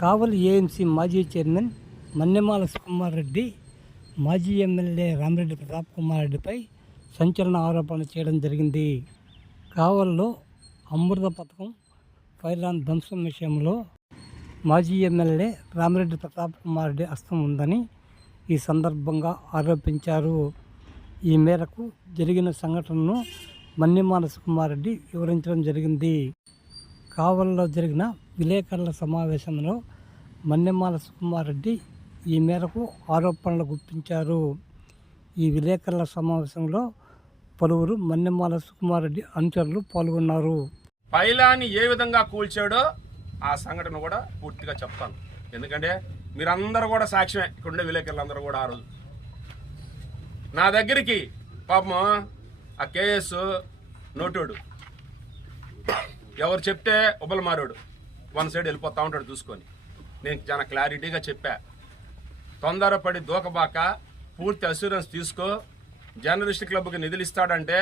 కావలి AMC మాజీ chairman Mannemala Sukumar Reddy మాజీ MLA Ramireddy Pratap Kumar రెడ్డిపై సంచలన ఆరోపణలు చేయడం జరిగింది. కావల్లో అమృత పథకం పైలాన్ ధ్వంసం విషయంలో మాజీ ఎమ్మెల్యే రామిరెడ్డి ప్రతాప్ కుమార్ రెడ్డి హస్తం ఉందని ఈ సందర్భంగా ఆరోపించారు. ఈ మేరకు జరిగిన సంఘటనను మన్నిమాల సుకుమార్ రెడ్డి వివరించడం జరిగింది. కావల్లో జరిగిన విలేకరుల సమావేశంలో మన్నెమాల సుకుమార్ రెడ్డి ఈ మేరకు ఆరోపణలు గుప్పించారు. ఈ విలేకరుల సమావేశంలో పలువురు మన్నెమాల సుకుమార్ రెడ్డి అనుచరులు పాల్గొన్నారు. పైలాన్ని ఏ విధంగా కూల్చాడో ఆ సంఘటన కూడా పూర్తిగా చెప్తాను. ఎందుకంటే మీరందరూ కూడా సాక్ష్యమే. ఇక్కడ ఉండే విలేకరులందరూ కూడా ఆ రోజు. నా దగ్గరికి పాపం ఆ కేఎస్ నోటోడు. ఎవరు చెప్తే ఉబలమారోడు వన్ సైడ్ వెళ్ళిపోతా ఉంటాడు చూసుకొని. నేను చాలా క్లారిటీగా చెప్పా. తొందరపడి దూకబాక పూర్తి అసూరెన్స్ తీసుకో. జర్నలిస్ట్ క్లబ్కి నిధులు ఇస్తాడంటే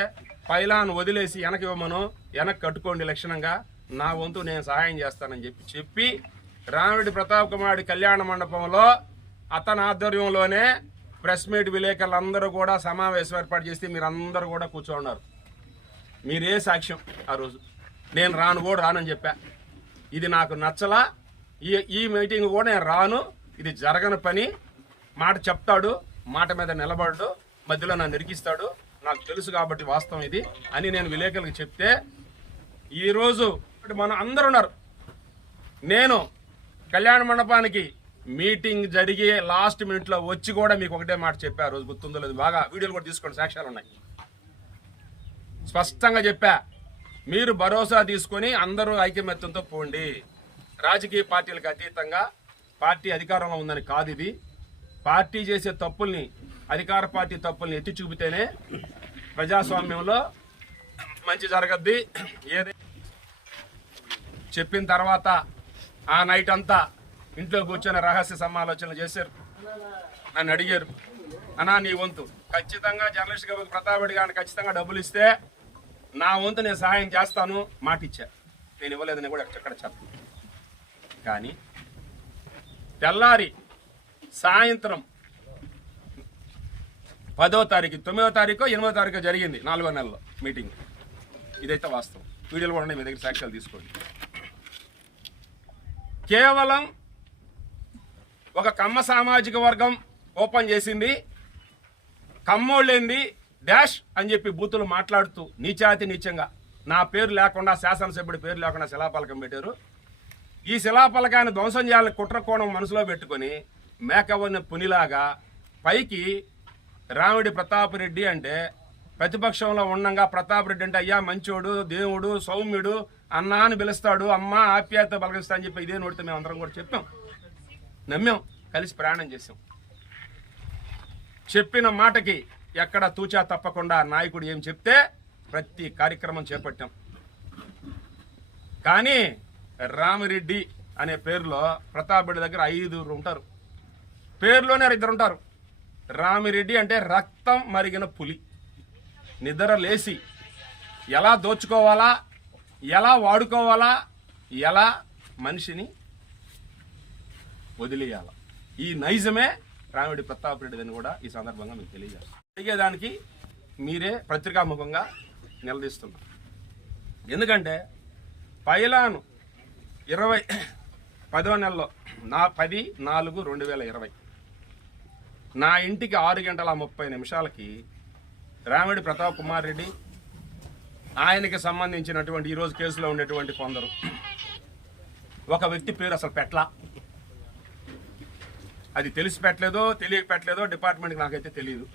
పైలాన్ వదిలేసి వెనక్కి ఇవ్వమను. వెనక్కి కట్టుకోండి లక్షణంగా. నా వంతు నేను సహాయం చేస్తానని చెప్పి చెప్పి రామిడి ప్రతాప్ కుమారుడి కళ్యాణ మండపంలో అతని ఆధ్వర్యంలోనే ప్రెస్ మీట్ విలేకరులందరూ కూడా సమావేశం ఏర్పాటు చేసి మీరందరూ కూడా కూర్చోన్నారు. మీరే సాక్ష్యం ఆ రోజు. నేను రాను కూడా రానని చెప్పా. ఇది నాకు నచ్చలా. ఈ ఈ మీటింగ్ కూడా నేను రాను. ఇది జరగని పని. మాట చెప్తాడు మాట మీద నిలబడు మధ్యలో నన్ను నిరికిస్తాడు. నాకు తెలుసు కాబట్టి వాస్తవం ఇది అని నేను విలేకరులకు చెప్తే ఈరోజు మన అందరు ఉన్నారు. నేను కళ్యాణ మండపానికి మీటింగ్ జరిగే లాస్ట్ మినిట్లో వచ్చి కూడా మీకు ఒకటే మాట చెప్పా. రోజు గుర్తుందో లేదు బాగా వీడియోలు కూడా తీసుకోండి సాక్ష్యాలు ఉన్నాయి. స్పష్టంగా చెప్పా. మీరు భరోసా తీసుకొని అందరూ ఐకమత్యంతో పోండి. రాజకీయ పార్టీలకు అతీతంగా పార్టీ అధికారంలో ఉందని కాదు ఇది. పార్టీ చేసే తప్పుల్ని అధికార పార్టీ తప్పుల్ని ఎత్తి చూపితేనే ప్రజాస్వామ్యంలో మంచి జరగద్ది. ఏది చెప్పిన తర్వాత ఆ నైట్ అంతా ఇంట్లో కూర్చొని రహస్య సమాలోచనలు చేశారు. నన్ను అడిగారు అన్నా నీ వంతు. ఖచ్చితంగా జర్నలిస్ట్ గారికి ప్రతాప్ రెడ్డి గారిని ఖచ్చితంగా డబ్బులు ఇస్తే నా వంతు నేను సహాయం చేస్తాను మాట ఇచ్చా నేను ఇవ్వలేదని కూడా ఎక్కడ చెప్పను. కానీ తెల్లారి సాయంత్రం పదో తారీఖు తొమ్మిదో తారీఖు ఎనిమిదో తారీఖు జరిగింది నాలుగో నెలలో మీటింగ్. ఇదైతే వాస్తవం. వీడియోలు కూడా ఉన్నాయి మీ దగ్గర సాక్ష్యాలు తీసుకోండి. కేవలం ఒక కమ్మ సామాజిక వర్గం ఓపెన్ చేసింది కమ్మోళ్ళేంది డాష్ అని చెప్పి బూతులు మాట్లాడుతూ నీచాతి నీచంగా నా పేరు లేకుండా శాసనసభ్యుడి పేరు లేకుండా శిలాపలకం పెట్టారు. ఈ శిలాపలకాన్ని ధ్వంసం చేయాలని కుట్ర కోణం మనసులో పెట్టుకొని మేకవన్న పునిలాగా పైకి రామిడి ప్రతాప్ రెడ్డి అంటే ప్రతిపక్షంలో ఉండంగా ప్రతాప్ రెడ్డి అంటే అయ్యా మంచోడు దేవుడు సౌమ్యుడు అన్నా అని పిలుస్తాడు. అమ్మ ఆప్యాయత బలగిస్తా అని చెప్పి ఇదే నోడితే మేము అందరం కూడా చెప్పాం. నమ్మాం. కలిసి ప్రయాణం చేసాం చెప్పిన మాటకి ఎక్కడ తూచా తప్పకుండా నాయకుడు ఏం చెప్తే ప్రతి కార్యక్రమం చేపట్టాం. కానీ రామిరెడ్డి అనే పేరులో ప్రతాప్ రెడ్డి దగ్గర ఐదుగురు ఉంటారు. పేరులోనే ఇద్దరు ఉంటారు. రామిరెడ్డి అంటే రక్తం మరిగిన పులి. నిద్ర లేసి ఎలా దోచుకోవాలా ఎలా వాడుకోవాలా ఎలా మనిషిని వదిలేయాల. ఈ నైజమే రామిరెడ్డి ప్రతాప్ రెడ్డిదని కూడా ఈ సందర్భంగా మీకు తెలియజేస్తాను అడిగేదానికి మీరే పత్రికాముఖంగా నిలదీస్తున్నారు. ఎందుకంటే పైలాను ఇరవై పదో నెలలో నా పది నాలుగు రెండు వేల ఇరవై. నా ఇంటికి ఆరు గంటల ముప్పై నిమిషాలకి రామిడి ప్రతాప్ కుమార్ రెడ్డి ఆయనకి సంబంధించినటువంటి ఈరోజు కేసులో ఉండేటువంటి కొందరు. ఒక వ్యక్తి పేరు అసలు పెట్ల అది తెలిసి పెట్టలేదో తెలియక పెట్టలేదో డిపార్ట్మెంట్కి నాకైతే తెలియదు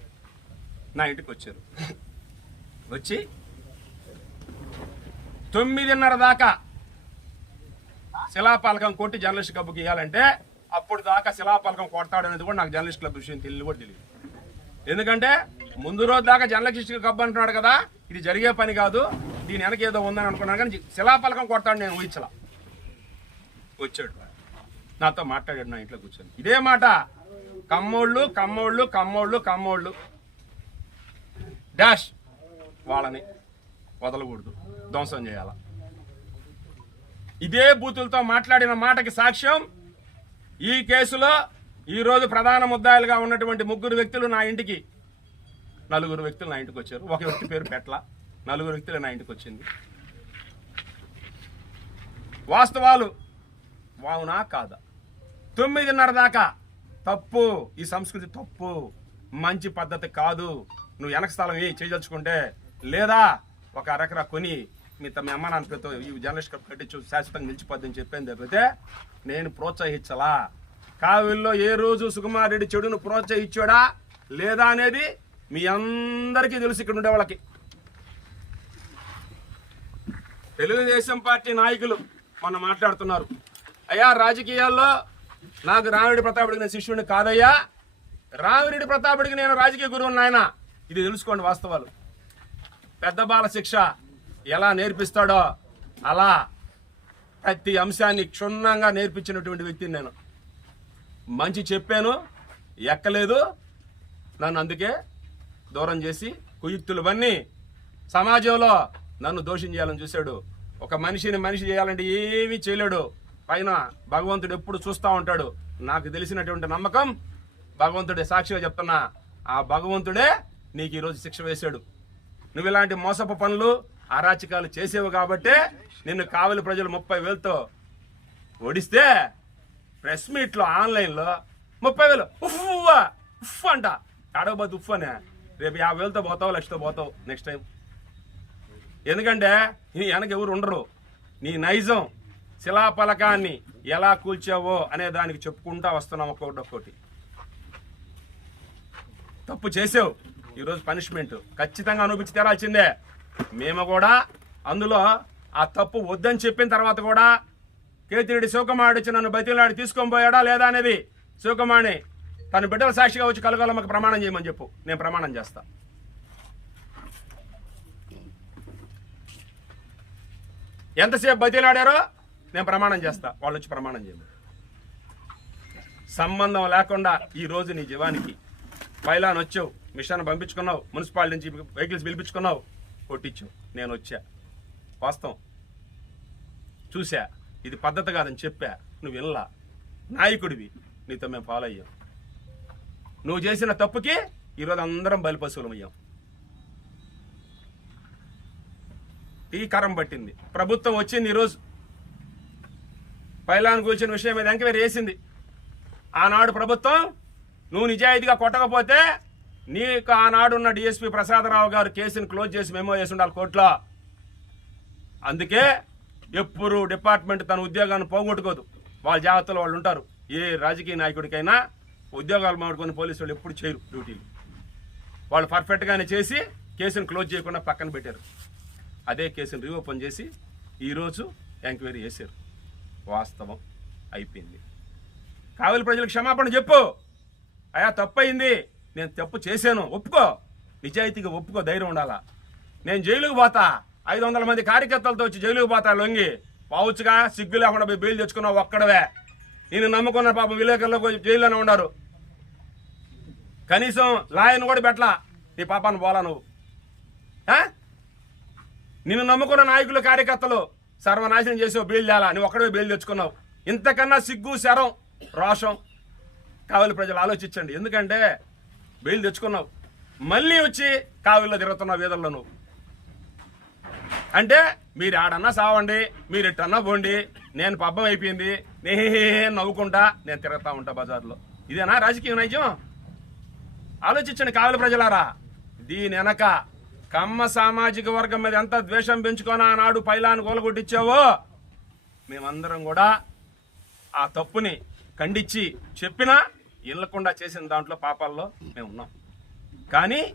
నా ఇంటికి వచ్చారు వచ్చి తొమ్మిదిన్నర దాకా శిలాపాలకం కొట్టి జర్నలిస్ట్ క్లబ్కి ఇవ్వాలంటే అప్పుడు దాకా శిలాపాలకం కొడతాడు అనేది కూడా నాకు జర్నలిస్ట్ క్లబ్ విషయం తెలియదు కూడా తెలియదు. ఎందుకంటే ముందు రోజు దాకా జర్నలిస్ట్ క్లబ్ అంటున్నాడు కదా ఇది జరిగే పని కాదు దీని వెనక ఏదో ఉందని అనుకున్నాను కానీ శిలాపాలకం కొడతాడు నేను ఊహించలా. వచ్చాడు. నాతో మాట్లాడాడు నా ఇంట్లో కూర్చొని. ఇదే మాట కమ్మోళ్ళు కమ్మోళ్ళు కమ్మోళ్ళు కమ్మోళ్ళు. డాష్. వాళ్ళని వదలకూడదు. ధ్వంసం చేయాల? ఇదే బూతులతో మాట్లాడిన మాటకి సాక్ష్యం ఈ కేసులో ఈరోజు ప్రధాన ముద్దాయిలుగా ఉన్నటువంటి ముగ్గురు వ్యక్తులు నా ఇంటికి. నలుగురు వ్యక్తులు నా ఇంటికి వచ్చారు. ఒక వ్యక్తి పేరు పెట్ల. నలుగురు వ్యక్తులు నా ఇంటికి వచ్చింది. వాస్తవాలు వావునా కాదా? తొమ్మిదిన్నర దాకా తప్పు. ఈ సంస్కృతి తప్పు. మంచి పద్ధతి కాదు. నువ్వు వెనక స్థలం ఏ చేయదలుచుకుంటే లేదా ఒక అరకరా కొని మీ తమ అమ్మ నాన్న పేరుతో ఈ జర్నలిస్ట్ కప్ కట్టించు శాశ్వతంగా నిలిచిపోద్దని చెప్పాను తప్పితే నేను ప్రోత్సహించలా. కావిల్లో ఏ రోజు సుకుమార్ రెడ్డి చెడును ప్రోత్సహించాడా లేదా అనేది మీ అందరికీ తెలుసు ఇక్కడ ఉండే వాళ్ళకి. తెలుగుదేశం పార్టీ నాయకులు మొన్న మాట్లాడుతున్నారు. అయ్యా రాజకీయాల్లో నాకు రామిరెడ్డి ప్రతాపుడికి నేను శిష్యుడిని కాదయ్యా. రామిరెడ్డి ప్రతాపుడికి నేను రాజకీయ గురువు నాయనా. ఇది తెలుసుకోండి వాస్తవాలు. పెద్ద బాల శిక్ష ఎలా నేర్పిస్తాడో అలా ప్రతి అంశాన్ని క్షుణ్ణంగా నేర్పించినటువంటి వ్యక్తిని నేను. మంచి చెప్పాను ఎక్కలేదు నన్ను అందుకే దూరం చేసి కుయుక్తులవన్నీ సమాజంలో నన్ను దోషం చేయాలని చూశాడు. ఒక మనిషిని మనిషి చేయాలంటే ఏమీ చేయలేడు. పైన భగవంతుడు ఎప్పుడు చూస్తూ ఉంటాడు. నాకు తెలిసినటువంటి నమ్మకం భగవంతుడే సాక్షిగా చెప్తున్నా. ఆ భగవంతుడే నీకు ఈరోజు శిక్ష వేశాడు. నువ్వు ఇలాంటి మోసపు పనులు అరాచకాలు చేసేవు కాబట్టే నిన్ను కావలి ప్రజలు ముప్పై వేలతో ఓడిస్తే ప్రెస్ మీట్లో ఆన్లైన్లో ముప్పై వేలు ఉఫ్ ఉఫ్ అంట. అడగబోతు ఉఫ్ అనే. రేపు యాభై వేలతో పోతావు లక్షతో పోతావు నెక్స్ట్ టైం. ఎందుకంటే నీ వెనక ఎవరు ఉండరు. నీ నైజం శిలాపలకాన్ని ఎలా కూల్చావో అనే దానికి చెప్పుకుంటా వస్తున్నాం ఒక్కొక్కటి ఒక్కోటి తప్పు చేసావు. ఈరోజు పనిష్మెంట్. ఖచ్చితంగా అనుభవించి తెరాల్సిందే మేము కూడా అందులో ఆ తప్పు వద్దని చెప్పిన తర్వాత కూడా కేతిరెడ్డి శివకుమారుడు నన్ను బతిలాడి తీసుకొని పోయాడా లేదా అనేది శివకుమారిని తన బిడ్డల సాక్షిగా వచ్చి కలగలమ్మకి ప్రమాణం చేయమని చెప్పు. నేను ప్రమాణం చేస్తా. ఎంతసేపు బతిలాడారో నేను ప్రమాణం చేస్తా. వాళ్ళు వచ్చి ప్రమాణం చేయమని. సంబంధం లేకుండా ఈ రోజు నీ జీవానికి పైలాన్ వచ్చావు. మిషన్ పంపించుకున్నావు మున్సిపాలిటీ నుంచి వెహికల్స్ పిలిపించుకున్నావు. కొట్టించావు నేను వచ్చా. వాస్తవం. చూసా ఇది పద్ధతి కాదని చెప్పా. నువ్వు వినలా. నాయకుడివి. నీతో మేము ఫాలో అయ్యాం. నువ్వు చేసిన తప్పుకి ఈరోజు అందరం బలిపశువులం అయ్యాం. ఈ కరం పట్టింది. ప్రభుత్వం వచ్చింది ఈరోజు. పైలాన్ కూర్చున్న విషయం మీద ఎంక్వైరీ వేసింది ఆనాడు ప్రభుత్వం నువ్వు నిజాయితీగా కొట్టకపోతే నీకు ఆనాడు ఉన్న డిఎస్పీ ప్రసాదరావు గారు కేసుని క్లోజ్ చేసి మెమో చేసి ఉండాలి కోర్టులో. అందుకే ఎప్పుడు డిపార్ట్మెంట్ తన ఉద్యోగాన్ని పోగొట్టుకోదు. వాళ్ళ జాగ్రత్తలో వాళ్ళు ఉంటారు. ఏ రాజకీయ నాయకుడికైనా ఉద్యోగాలు మాడుకొని పోలీసు వాళ్ళు ఎప్పుడు చేయరు డ్యూటీలు. వాళ్ళు పర్ఫెక్ట్గానే చేసి కేసును క్లోజ్ చేయకుండా పక్కన పెట్టారు. అదే కేసును రీఓపెన్ చేసి ఈరోజు ఎంక్వైరీ చేశారు. వాస్తవం అయిపోయింది. కావలి ప్రజలకు క్షమాపణ చెప్పు. అయా తప్పయింది నేను తప్పు చేశాను. ఒప్పుకో. నిజాయితీగా ఒప్పుకో. ధైర్యం ఉండాలా? నేను జైలుకు పోతా. ఐదు వందల మంది కార్యకర్తలతో వచ్చి జైలుకు పోతా లొంగి. పావుచ్చుగా సిగ్గు లేకుండా పోయి బెయిల్ తెచ్చుకున్నావు ఒక్కడవే. నేను నమ్ముకున్న పాపం విలేకరులకు పోయి జైల్లోనే ఉన్నారు కనీసం లాయన్ కూడా పెట్టలా. నీ పాపాన్ని పోలా నువ్వు. నిన్ను నమ్ముకున్న నాయకులు కార్యకర్తలు సర్వనాశనం చేసావు బెయిల్ చేయాలా? నువ్వు ఒక్కడే బెయిల్ తెచ్చుకున్నావు. ఇంతకన్నా సిగ్గు శరం రోషం కావలి ప్రజలు. ఆలోచించండి. ఎందుకంటే బెయిల్ తెచ్చుకున్నావు. మళ్ళీ వచ్చి కావిల్లో తిరుగుతున్నావు వీధుల్లో నువ్వు అంటే మీరు ఆడన్నా సావండి మీరు ఎట్టన్నా పోండి నేను పబ్బం అయిపోయింది నేహే నవ్వుకుంటా నేను తిరుగుతా ఉంటా బజార్లో. ఇదేనా రాజకీయ నైజం? ఆలోచించండి కావలి ప్రజలారా. దీని వెనక కమ్మ సామాజిక వర్గం మీద ఎంత ద్వేషం పెంచుకొని ఆనాడు పైలాను కూలగొట్టించావో మేమందరం కూడా ఆ తప్పుని ఖండించి చెప్పినా ఇళ్ళకుండా చేసిన దాంట్లో పాపాల్లో మేము ఉన్నాం. కానీ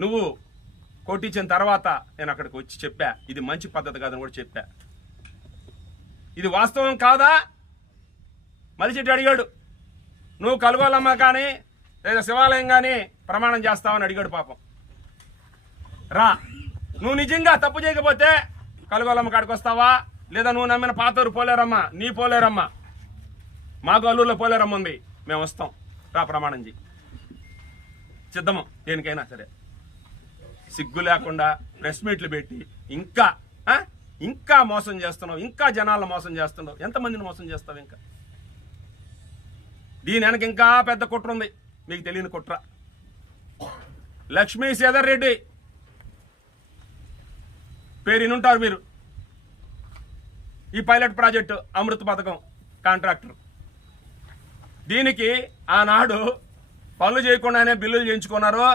నువ్వు కొట్టించిన తర్వాత నేను అక్కడికి వచ్చి చెప్పా ఇది మంచి పద్ధతి కాదని కూడా చెప్పా. ఇది వాస్తవం కాదా? మలిచెట్టి అడిగాడు. నువ్వు కలుగోలమ్మ కానీ లేదా శివాలయం కానీ ప్రమాణం చేస్తావని అడిగాడు పాపం. రా. నువ్వు నిజంగా తప్పు చేయకపోతే కలుగోలమ్మ కాడికి వస్తావా? లేదా నువ్వు నమ్మిన పాతూరు పోలేరమ్మా? నీ పోలేరమ్మా? మాకు అల్లూరులో పోలేరమ్మ ఉంది. మేము వస్తాం. రా ప్రమాణం చేయి సిద్ధము? దేనికైనా సరే. సిగ్గు లేకుండా ప్రెస్ మీట్లు పెట్టి ఇంకా ఇంకా మోసం చేస్తున్నావు ఇంకా జనాలను మోసం చేస్తున్నావు. ఎంతమందిని మోసం చేస్తావు ఇంకా? దీని వెనక ఇంకా పెద్ద కుట్ర ఉంది. మీకు తెలియని కుట్ర. లక్ష్మీ సేదర్ రెడ్డి. పేరు వినుంటారు మీరు. ఈ పైలట్ ప్రాజెక్టు అమృత్ పథకం కాంట్రాక్టర్. దీనికి ఆనాడు పనులు చేయకుండానే బిల్లులు చేయించుకున్నారు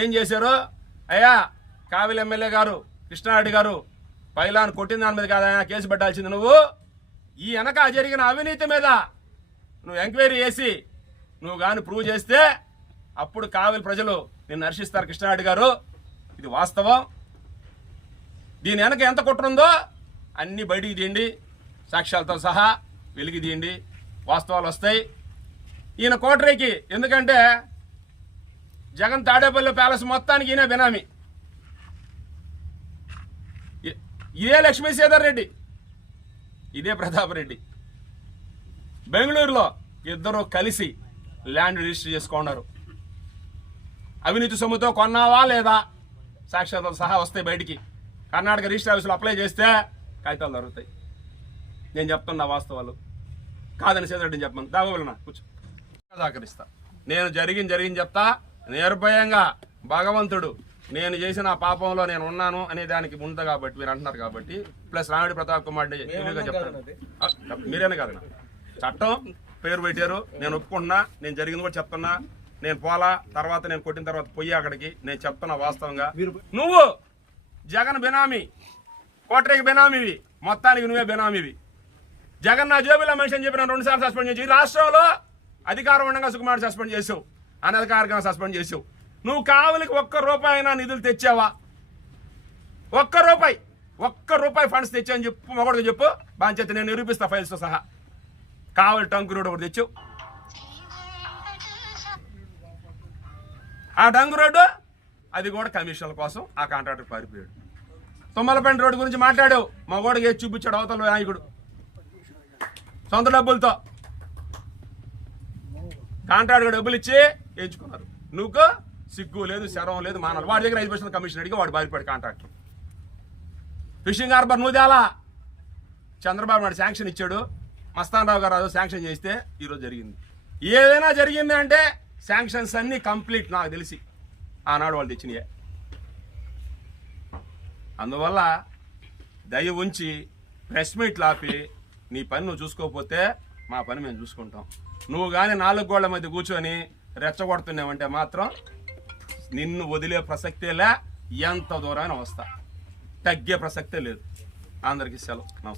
ఏం చేశారు? అయ్యా కావిలి ఎమ్మెల్యే గారు కృష్ణారెడ్డి గారు పైలాన్ కొట్టిన దాని మీద కాదా కేసు పెట్టాల్సింది నువ్వు. ఈ వెనక జరిగిన అవినీతి మీద నువ్వు ఎంక్వైరీ చేసి నువ్వు కానీ ప్రూవ్ చేస్తే అప్పుడు కావిలి ప్రజలు నిన్ను హర్షిస్తారు కృష్ణారెడ్డి గారు. ఇది వాస్తవం. దీని వెనక ఎంత కుట్రుందో అన్ని బయటికి తీయండి. సాక్ష్యాలతో సహా వెలిగి తీయండి. వాస్తవాలు వస్తాయి. ఈయన కోటరీకి. ఎందుకంటే జగన్ తాడేపల్లి ప్యాలెస్ మొత్తానికి ఈయన బినామీ. ఇదే లక్ష్మీ సేదర్ రెడ్డి. ఇదే ప్రతాప్ రెడ్డి. బెంగళూరులో ఇద్దరు కలిసి ల్యాండ్ రిజిస్టర్ చేసుకున్నారు అవినీతి సొమ్ముతో కొన్నావా లేదా? సాక్ష్యాలతో సహా వస్తాయి బయటికి. కర్ణాటక రిజిస్టర్ ఆఫీసులో అప్లై చేస్తే కాగితాలు దొరుకుతాయి. నేను చెప్తున్నా వాస్తవాలు. కాదని సేదరెడ్డిని చెప్పను దాగోగలనా కూర్చో. సహకరిస్తా నేను జరిగింది జరిగింది చెప్తా నిర్భయంగా భగవంతుడు నేను చేసిన పాపంలో నేను ఉన్నాను అనే దానికి ఉంది కాబట్టి మీరు అంటున్నారు కాబట్టి ప్లస్ రామిడి ప్రతాప్ కుమార్ చెప్తాను. మీరేనే కాదు. చట్టం పేరు పెట్టారు నేను ఒప్పుకుంటున్నా నేను జరిగింది కూడా చెప్తున్నా నేను పోలా తర్వాత నేను కొట్టిన తర్వాత పోయి అక్కడికి నేను చెప్తున్నా వాస్తవంగా. నువ్వు జగన్ బినామీ కోటరీకి బినామీవి మొత్తానికి నువ్వే బినామీవి. జగన్ నా జేబులో మెన్షన్ చెప్పిన రెండు సార్లు సస్పెండ్ చేసి రాష్ట్రంలో అధికారం ఉండగా సుకుమార్ సస్పెండ్ చేసావు. అనధికారికంగా సస్పెండ్ చేసావు. నువ్వు కావలికి ఒక్క రూపాయి అయినా నిధులు తెచ్చావా? ఒక్క రూపాయి. ఒక్క రూపాయి ఫండ్స్ తెచ్చావని చెప్పు మొగడికి చెప్పు. బాధ్యత నేను నిరూపిస్తా ఫైల్స్తో సహా. కావలి టంకు రోడ్ ఒకటి తెచ్చావు. ఆ డంగు రోడ్డు? అది కూడా కమిషన్ల కోసం ఆ కాంట్రాక్టర్ పారిపోయాడు. తుమ్మలపండి రోడ్డు గురించి మాట్లాడావు. మగోడికి చూపించాడు అవతల నాయకుడు. సొంత డబ్బులతో. కాంట్రాక్ట్ డబ్బులు ఇచ్చి ఎంచుకున్నారు నువ్వు సిగ్గు లేదు శరం లేదు మానాలు వాడి దగ్గర ఐదు పర్సెంట్ కమిషన్ అడిగి వాడు బాధపడి కాంట్రాక్టర్. ఫిషింగ్ హార్బర్ నువ్వు తేలా. చంద్రబాబు నాయుడు శాంక్షన్ ఇచ్చాడు. మస్తాన్ రావు గారు ఆ శాంక్షన్ చేస్తే ఈరోజు జరిగింది. ఏదైనా జరిగింది అంటే శాంక్షన్స్ అన్నీ కంప్లీట్ నాకు తెలిసి ఆనాడు వాళ్ళు తెచ్చినాయే. అందువల్ల దయ ఉంచి ప్రెస్ మీట్లు ఆపి నీ పని నువ్వు చూసుకోకపోతే మా పని మేము చూసుకుంటాం. నువ్వు కానీ నాలుగు గోళ్ళ మధ్య కూర్చొని రెచ్చగొడుతున్నావంటే మాత్రం నిన్ను వదిలే ప్రసక్తే లే ఎంత దూరమైన వస్తా. తగ్గే ప్రసక్తే లేదు. అందరికీ సెలవు. నమస్తే